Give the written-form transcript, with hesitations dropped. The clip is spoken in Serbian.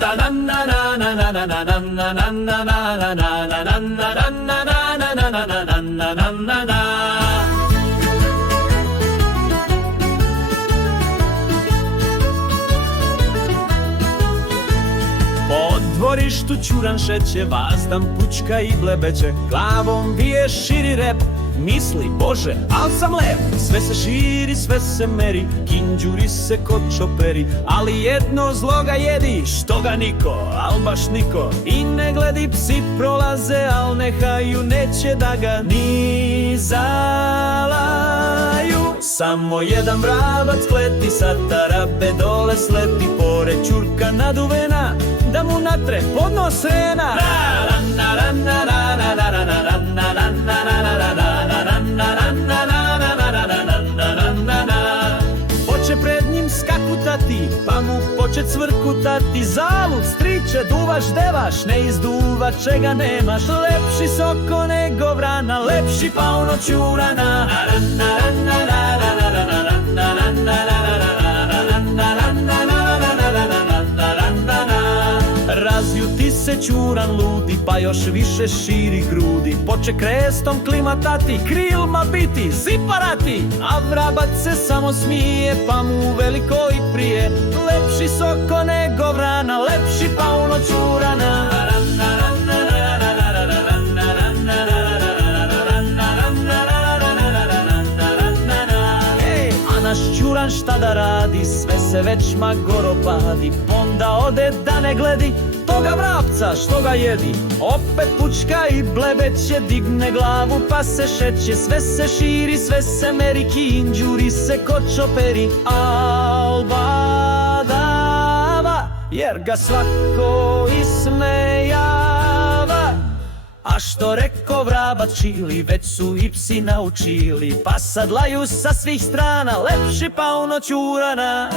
rasta na na na na na na na na na na na na na na na na. Po dvorištu Ćuran šeće, vazdan pučka i blebeće, glavom vije širi rep, misli Bože, al sam lep. Sve se širi, sve se meri, kinđuri se ko čoperi, ali jedno zlo ga jedi, što ga niko, al baš niko. I ne gledi, psi prolaze, al nehaju, neće da ga ni zalaju. Samo jedan vrabac leti sa tarabe dole sleti, pored Ćurka naduvena, da mu natre podnos rena. Poče pred njim skakutati, pa mu poče cvrkutati, zalud striče, duvaš, devaš, ne izduva čega nemaš. Lepši soko nego vrana, lepši pauno Ćurana. Razljuti se Ćuran ludi, pa još više širi grudi, poče krestom klimatati, krilma biti, ziparati. A vrabac se samo smije, pa mu veliko i prije, lepši soko nego vrana, lepši pauno Ćurana. Naš Ćuran šta da radi, sve se već magoro padi, onda ode da ne gledi toga vrapca što ga jedi. Opet pučka i blebeće, digne glavu pa se šeće, sve se širi, sve se meri, kinđuri se ko čoperi, al badava, jer ga svako ismejava. A što reko vrabac čili, već su i psi naučili, pa sad laju sa svih strana, lepši pauno Ćurana.